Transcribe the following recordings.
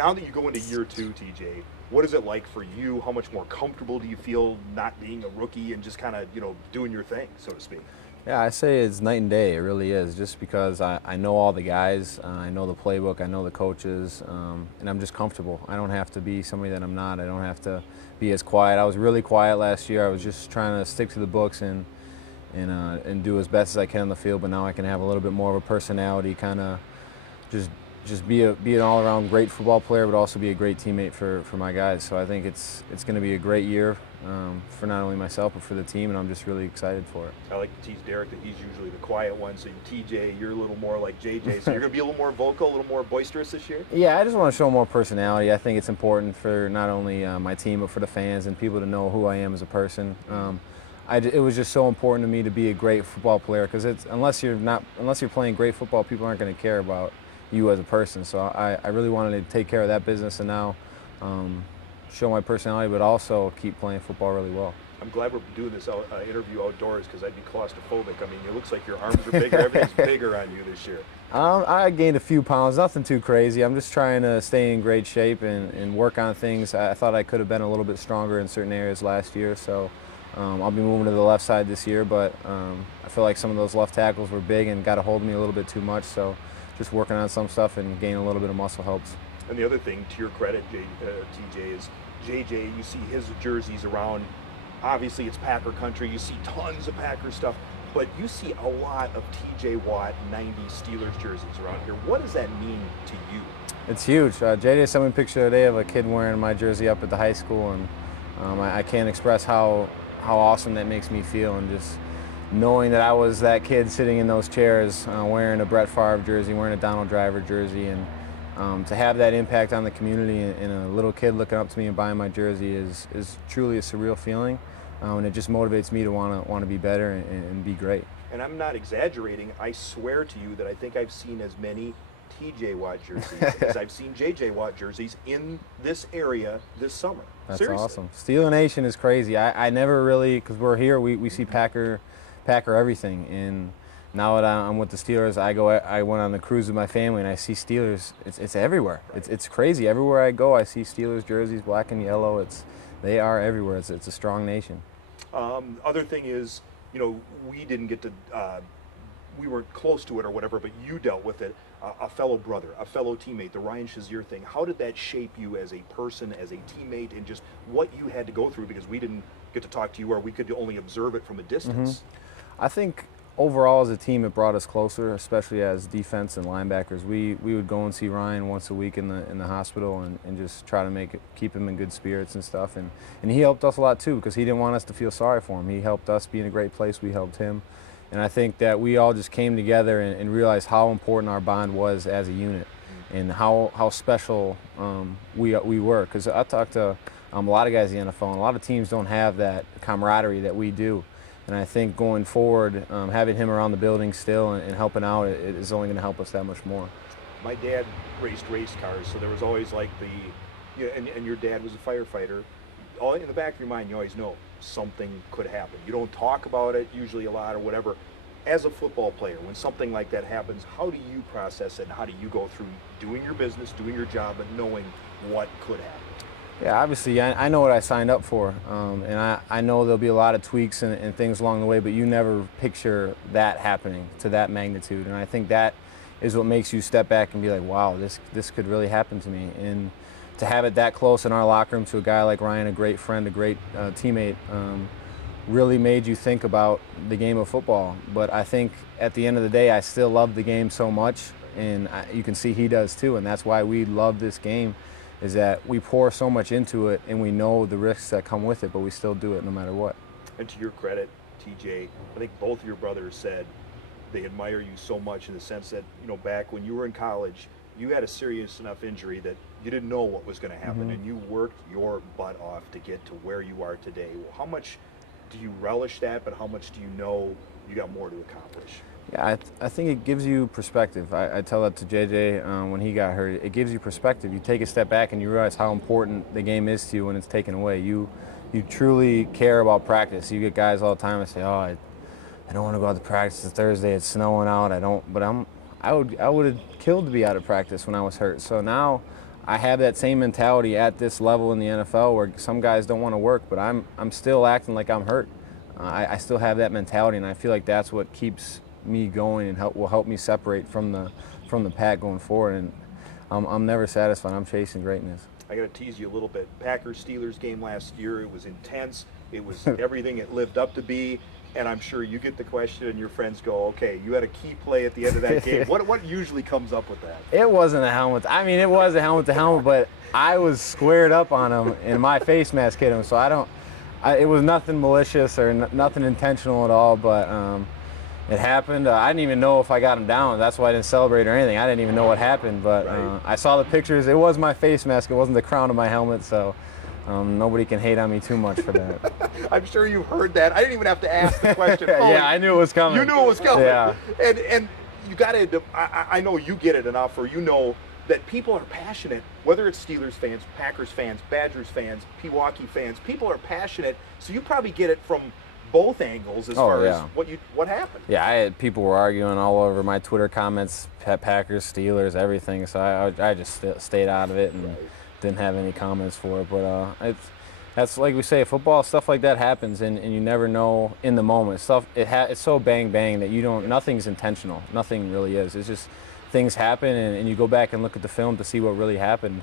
Now that you go into year two, TJ, what is it like for you? How much more comfortable do you feel not being a rookie and just kind of, doing your thing, so to speak? Yeah, I say it's night and day. It really is, just because I know all the guys, I know the playbook, I know the coaches, and I'm just comfortable. I don't have to be somebody that I'm not. I don't have to be as quiet. I was really quiet last year. I was just trying to stick to the books and do as best as I can on the field. But now I can have a little bit more of a personality, kind of just be an all-around great football player, but also be a great teammate for my guys. So I think it's going to be a great year for not only myself but for the team, and I'm just really excited for it. I like to tease Derek that he's usually the quiet one, so TJ, you're a little more like JJ, so you're going to be a little more vocal, a little more boisterous this year? Yeah, I just want to show more personality. I think it's important for not only my team but for the fans and people to know who I am as a person. It was just so important to me to be a great football player, because unless you're playing great football, people aren't going to care about you as a person. So I really wanted to take care of that business and now show my personality, but also keep playing football really well. I'm glad we're doing this interview outdoors, because I'd be claustrophobic. I mean, it looks like your arms are bigger. Everything's bigger on you this year. I gained a few pounds, nothing too crazy. I'm just trying to stay in great shape and work on things. I thought I could have been a little bit stronger in certain areas last year, so I'll be moving to the left side this year, but I feel like some of those left tackles were big and got a hold of me a little bit too much, so just working on some stuff and gaining a little bit of muscle helps. And the other thing, to your credit, TJ, is JJ, you see his jerseys around. Obviously, it's Packer country. You see tons of Packer stuff, but you see a lot of TJ Watt 90 Steelers jerseys around here. What does that mean to you? It's huge. JJ sent me a picture today of a kid wearing my jersey up at the high school, and I can't express how awesome that makes me feel, and just knowing that I was that kid sitting in those chairs wearing a Brett Favre jersey, wearing a Donald Driver jersey, and to have that impact on the community and a little kid looking up to me and buying my jersey is truly a surreal feeling, and it just motivates me to want to be better and be great. And I'm not exaggerating. I swear to you that I think I've seen as many TJ Watt jerseys as I've seen JJ Watt jerseys in this area this summer. That's Seriously. Awesome. Steeler Nation is crazy. I never really, because we're here, we see Packer everything, and now that I'm with the Steelers, I went on the cruise with my family and I see Steelers. It's everywhere. It's crazy. Everywhere I go, I see Steelers jerseys, black and yellow. They are everywhere. It's a strong nation. Other thing is, we didn't get to, we weren't close to it or whatever, but you dealt with it. A fellow brother, a fellow teammate, the Ryan Shazier thing. How did that shape you as a person, as a teammate, and just what you had to go through? Because we didn't get to talk to you, or we could only observe it from a distance. I think overall as a team it brought us closer, especially as defense and linebackers. We would go and see Ryan once a week in the hospital and just try to keep him in good spirits and stuff. And he helped us a lot too, because he didn't want us to feel sorry for him. He helped us be in a great place. We helped him. And I think that we all just came together and realized how important our bond was as a unit and how special we were. Because I talked to a lot of guys in the NFL, and a lot of teams don't have that camaraderie that we do. And I think going forward, having him around the building still and helping out it is only going to help us that much more. My dad raced race cars, so there was always like and your dad was a firefighter. All in the back of your mind, you always know something could happen. You don't talk about it usually a lot or whatever. As a football player, when something like that happens, how do you process it, and how do you go through doing your business, doing your job, and knowing what could happen? Yeah, obviously, I know what I signed up for, and I know there'll be a lot of tweaks and things along the way, but you never picture that happening to that magnitude, and I think that is what makes you step back and be like, wow, this could really happen to me. And to have it that close in our locker room to a guy like Ryan, a great friend, a great teammate, really made you think about the game of football. But I think at the end of the day, I still love the game so much, and you can see he does too, and that's why we love this game, is that we pour so much into it and we know the risks that come with it, but we still do it no matter what. And to your credit, TJ, I think both of your brothers said they admire you so much in the sense that, back when you were in college, you had a serious enough injury that you didn't know what was going to happen, and you worked your butt off to get to where you are today. Well, how much do you relish that, but how much do you know you got more to accomplish? Yeah, I think it gives you perspective. I tell that to JJ when he got hurt. It gives you perspective. You take a step back and you realize how important the game is to you when it's taken away. You truly care about practice. You get guys all the time that say, "Oh, I don't want to go out to practice. It's Thursday. It's snowing out. I don't." But I would have killed to be out of practice when I was hurt. So now I have that same mentality at this level in the NFL where some guys don't want to work, but I'm still acting like I'm hurt. I still have that mentality, and I feel like that's what keeps me going and will help me separate from the pack going forward. And I'm never satisfied. I'm chasing greatness. I got to tease you a little bit. Packers-Steelers game last year, it was intense. It was everything it lived up to be. And I'm sure you get the question and your friends go, okay, you had a key play at the end of that game. What usually comes up with that? It wasn't a helmet. I mean, it was a helmet to helmet, but I was squared up on him and my face mask hit him. So it was nothing malicious or nothing intentional at all, but it happened. I didn't even know if I got him down. That's why I didn't celebrate or anything. I didn't even know what happened, but right. I saw the pictures. It was my face mask. It wasn't the crown of my helmet, so nobody can hate on me too much for that. I'm sure you've heard that. I didn't even have to ask the question. Yeah, I knew it was coming. You knew it was coming. Yeah. And you got to, I know you get it enough, or you know that people are passionate, whether it's Steelers fans, Packers fans, Badgers fans, Pewaukee fans, people are passionate, so you probably get it from both angles as far as what happened. Yeah, people were arguing all over my Twitter comments, Packers, Steelers, everything, so I just stayed out of it and didn't have any comments for it. But that's like we say, football stuff like that happens, and you never know in the moment. It's so bang bang that nothing's intentional. Nothing really is. It's just things happen, and you go back and look at the film to see what really happened,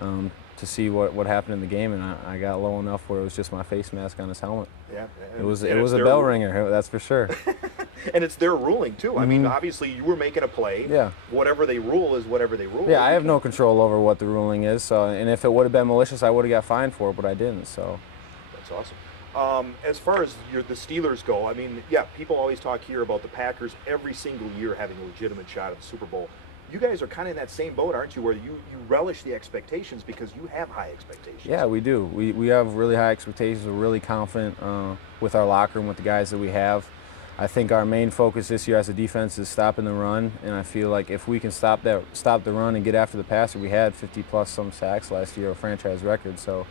to see what happened in the game, and I got low enough where it was just my face mask on his helmet. Yeah, it was a bell ringer, that's for sure. And it's their ruling too. I mean, obviously you were making a play. Yeah. Whatever they rule is whatever they rule. Yeah, I have no control over what the ruling is. So, and if it would have been malicious, I would have got fined for it, but I didn't. So. That's awesome. As far as the Steelers go, I mean, yeah, people always talk here about the Packers every single year having a legitimate shot at the Super Bowl. You guys are kind of in that same boat, aren't you, where you relish the expectations because you have high expectations? Yeah, we do. We have really high expectations. We're really confident with our locker room, with the guys that we have. I think our main focus this year as a defense is stopping the run, and I feel like if we can stop the run and get after the passer, we had 50-plus some sacks last year, a franchise record. So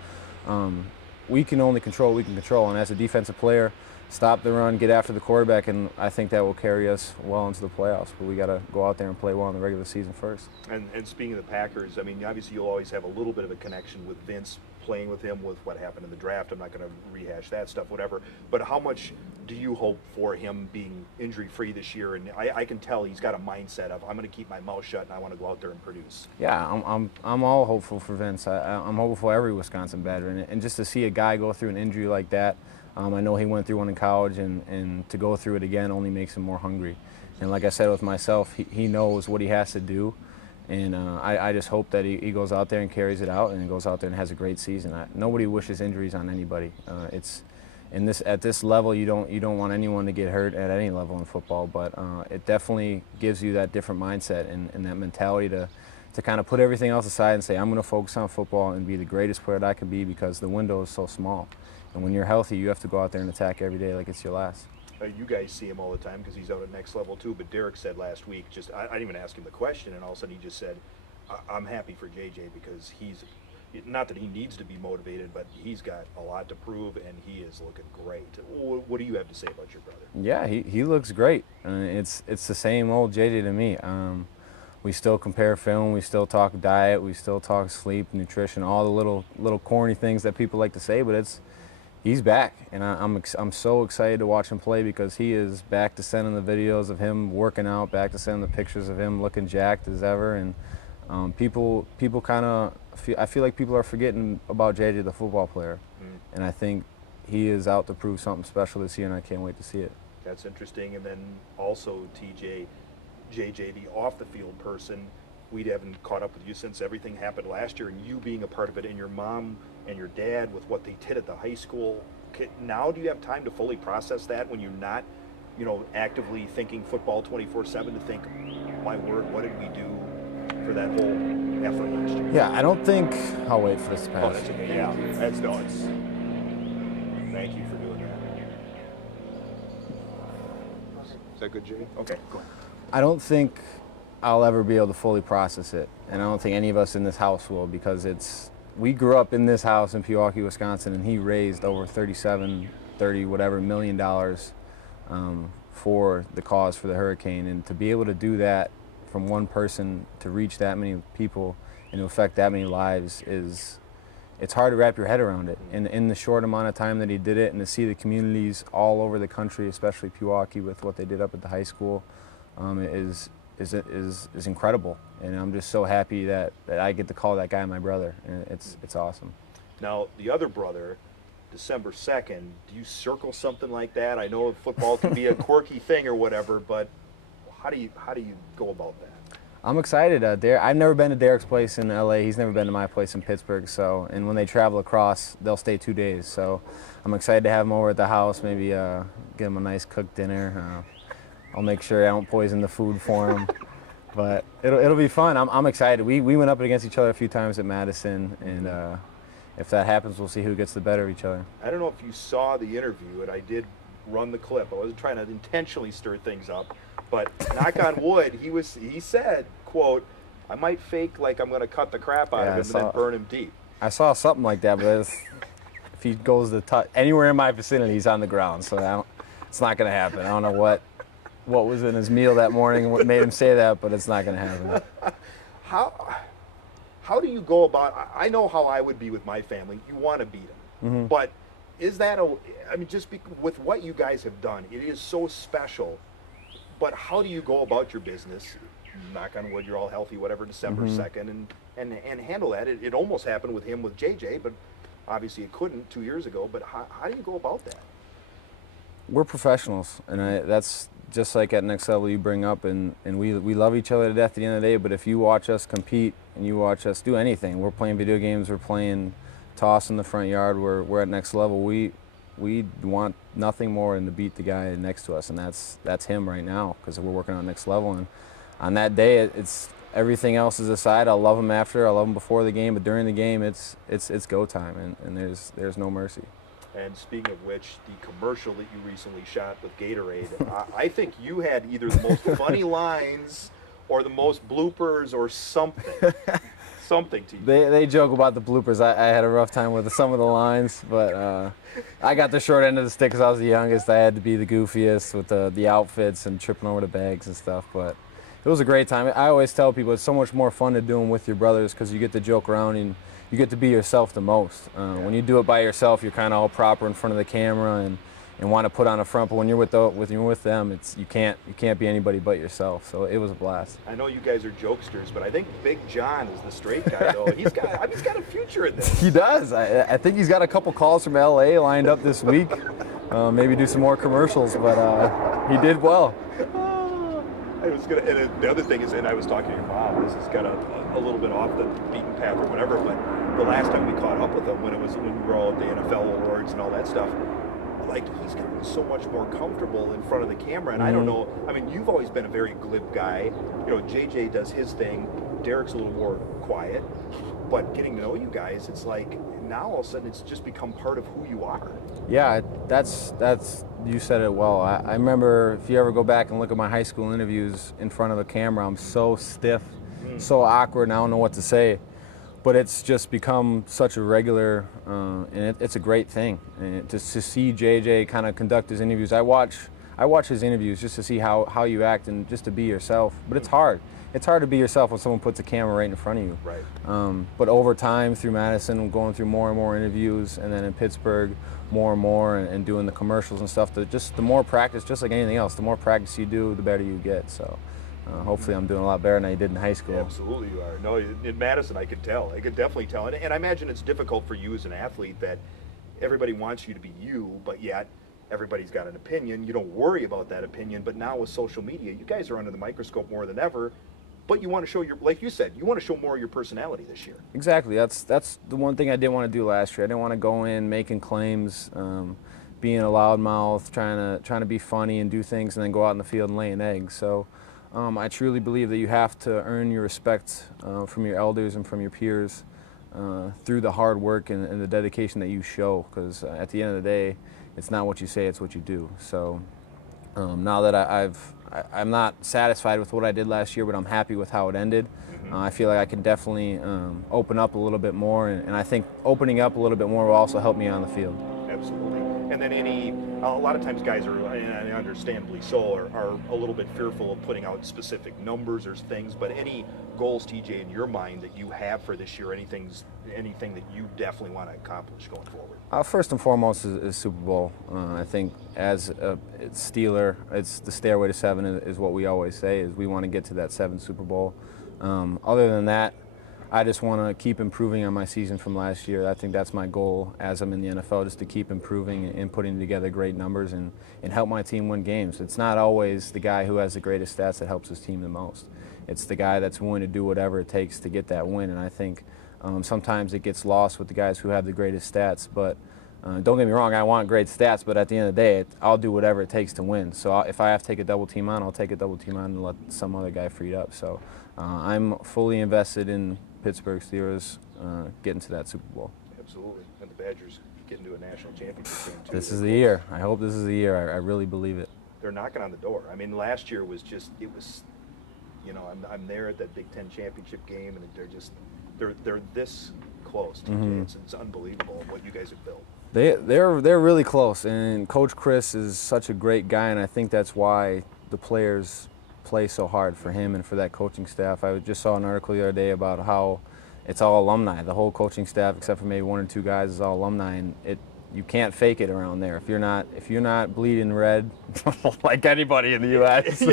we can only control what we can control, and as a defensive player, stop the run, get after the quarterback, and I think that will carry us well into the playoffs. But we got to go out there and play well in the regular season first. And speaking of the Packers, I mean, obviously you'll always have a little bit of a connection with Vince, playing with him, with what happened in the draft. I'm not going to rehash that stuff, whatever. But how much do you hope for him being injury-free this year? And I can tell he's got a mindset of, I'm going to keep my mouth shut and I want to go out there and produce. Yeah, I'm all hopeful for Vince. I'm hopeful for every Wisconsin veteran. And just to see a guy go through an injury like that, I know he went through one in college, and to go through it again only makes him more hungry. And like I said with myself, he knows what he has to do, and I just hope that he goes out there and carries it out and goes out there and has a great season. Nobody wishes injuries on anybody. At this level, you don't want anyone to get hurt at any level in football, but it definitely gives you that different mindset and that mentality to kind of put everything else aside and say, I'm going to focus on football and be the greatest player that I can be because the window is so small. And when you're healthy, you have to go out there and attack every day like it's your last. You guys see him all the time because he's out at next level too, but Derek said last week, I didn't even ask him the question, and all of a sudden he just said, I'm happy for JJ because he's, not that he needs to be motivated, but he's got a lot to prove and he is looking great. What do you have to say about your brother? Yeah, he looks great. It's the same old JJ to me. We still compare film, we still talk diet, we still talk sleep, nutrition, all the little corny things that people like to say, but he's back, and I'm so excited to watch him play because he is back to sending the videos of him working out, back to sending the pictures of him looking jacked as ever, and people kind of I feel like people are forgetting about JJ the football player, and I think he is out to prove something special this year, and I can't wait to see it. That's interesting. And then also JJ, the off-the-field person, we haven't caught up with you since everything happened last year, and you being a part of it, and your mom and your dad with what they did at the high school. Now do you have time to fully process that when you're not, actively thinking football 24/7 to think, my word, what did we do for that whole effort last year? Yeah, I don't think I'll wait for this to pass. Oh, that's okay. Yeah, that's thank you for doing that. Is that good, Jay? Okay, go ahead. I don't think I'll ever be able to fully process it, and I don't think any of us in this house will, because we grew up in this house in Pewaukee, Wisconsin, and he raised over $30 million for the cause for the hurricane, and to be able to do that from one person to reach that many people and to affect that many lives it's hard to wrap your head around it. And in the short amount of time that he did it, and to see the communities all over the country, especially Pewaukee, with what they did up at the high school, is incredible. And I'm just so happy that I get to call that guy my brother. And it's awesome. Now, the other brother, December 2nd, do you circle something like that? I know football can be a quirky thing or whatever, but how do you go about that? I'm excited. I've never been to Derek's place in LA. He's never been to my place in Pittsburgh. So, and when they travel across, they'll stay 2 days. So, I'm excited to have him over at the house. Maybe get him a nice cooked dinner. I'll make sure I don't poison the food for him. But it'll be fun. I'm excited. We went up against each other a few times at Madison, and if that happens, we'll see who gets the better of each other. I don't know if you saw the interview, and I did run the clip. I wasn't trying to intentionally stir things up, but knock on wood, he said, quote, "I might fake like I'm going to cut the crap out of him and then burn him deep." I saw something like that, but if he goes to anywhere in my vicinity, he's on the ground, so it's not going to happen. I don't know what was in his meal that morning and what made him say that, but it's not going to happen. How do you go about? I know how I would be with my family. You want to beat them, but is that with what you guys have done, it is so special. But how do you go about your business? Knock on wood, you're all healthy, whatever, December 2nd, and handle that. It almost happened with him with JJ, but obviously it couldn't 2 years ago. But how do you go about that? We're professionals, and that's just like at Next Level you bring up, and we love each other to death at the end of the day. But if you watch us compete and you watch us do anything, we're playing video games, we're playing toss in the front yard, we're at Next Level. We want nothing more than to beat the guy next to us, and that's him right now, because we're working on Next Level. And on that day, it's everything else is aside. I'll love him after, I'll love him before the game, but during the game, it's go time, and there's no mercy. And speaking of which, the commercial that you recently shot with Gatorade, I think you had either the most funny lines or the most bloopers or something. Something to you. They joke about the bloopers. I had a rough time with some of the lines, but I got the short end of the stick because I was the youngest. I had to be the goofiest with the outfits and tripping over the bags and stuff, but it was a great time. I always tell people it's so much more fun to do them with your brothers because you get to joke around and you get to be yourself the most. When you do it by yourself, you're kind of all proper in front of the camera and want to put on a front. But when you're with them, you can't be anybody but yourself. So it was a blast. I know you guys are jokesters, but I think Big John is the straight guy though. He's got a future in this. He does. I think he's got a couple calls from LA lined up this week. Maybe do some more commercials, but he did well. And the other thing is, and I was talking to your mom, this is kind of a little bit off the beaten path or whatever, but the last time we caught up with him, when we were all at the NFL awards and all that stuff, like, he's gotten so much more comfortable in front of the camera, and I don't know, I mean, you've always been a very glib guy. You know, JJ does his thing, Derek's a little more quiet, but getting to know you guys, it's like, now all of a sudden it's just become part of who you are. Yeah, that's you said it well. I remember, if you ever go back and look at my high school interviews in front of the camera, I'm so stiff, so awkward, and I don't know what to say. But it's just become such a regular, and it's a great thing. And to see JJ kind of conduct his interviews, I watch his interviews just to see how you act and just to be yourself. But it's hard. It's hard to be yourself when someone puts a camera right in front of you. Right. But over time, through Madison, going through more and more interviews, and then in Pittsburgh, more and more, and doing the commercials and stuff, the more practice, just like anything else, the more practice you do, the better you get. So hopefully I'm doing a lot better than I did in high school. Yeah, absolutely you are. No, in Madison I could tell. I could definitely tell. And I imagine it's difficult for you as an athlete that everybody wants you to be you, but yet everybody's got an opinion. You don't worry about that opinion, but now with social media, you guys are under the microscope more than ever. But you want to show like you said, you want to show more of your personality this year. Exactly. That's the one thing I didn't want to do last year. I didn't want to go in making claims, being a loudmouth, trying to be funny and do things, and then go out in the field and lay an egg. So I truly believe that you have to earn your respect from your elders and from your peers through the hard work and the dedication that you show. Because at the end of the day, it's not what you say, it's what you do. So now that I'm not satisfied with what I did last year, but I'm happy with how it ended. I feel like I can definitely open up a little bit more, and I think opening up a little bit more will also help me on the field. Absolutely. And then a lot of times guys are, and understandably so, are a little bit fearful of putting out specific numbers or things, but any goals, TJ, in your mind that you have for this year, anything that you definitely want to accomplish going forward? First and foremost is Super Bowl. I think as a Steeler, it's the stairway to 7 is what we always say, is we want to get to that 7th Super Bowl. Other than that, I just want to keep improving on my season from last year. I think that's my goal as I'm in the NFL, just to keep improving and putting together great numbers and help my team win games. It's not always the guy who has the greatest stats that helps his team the most. It's the guy that's willing to do whatever it takes to get that win, and I think sometimes it gets lost with the guys who have the greatest stats, but don't get me wrong, I want great stats, but at the end of the day, I'll do whatever it takes to win. So if I have to take a double team on, I'll take a double team on and let some other guy free it up. So I'm fully invested in Pittsburgh Steelers getting to that Super Bowl. Absolutely, and the Badgers getting to a national championship game too. This is the year. I hope this is the year. I really believe it. They're knocking on the door. I mean, last year was just, it was, you know, I'm there at that Big Ten championship game, and they're this close. TJ. It's unbelievable what you guys have built. They're really close, and Coach Chris is such a great guy, and I think that's why the players play so hard for him and for that coaching staff. I just saw an article the other day about how it's all alumni. The whole coaching staff, except for maybe 1 or 2 guys, is all alumni, and you can't fake it around there. If you're not bleeding red, like anybody in the U.S.,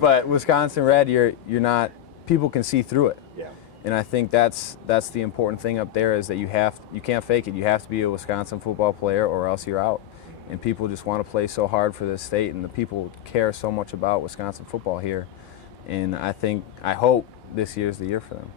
but Wisconsin red, you're not. People can see through it. Yeah. And I think that's the important thing up there, is that you can't fake it. You have to be a Wisconsin football player, or else you're out. And people just want to play so hard for this state, and the people care so much about Wisconsin football here. And I hope this year's the year for them.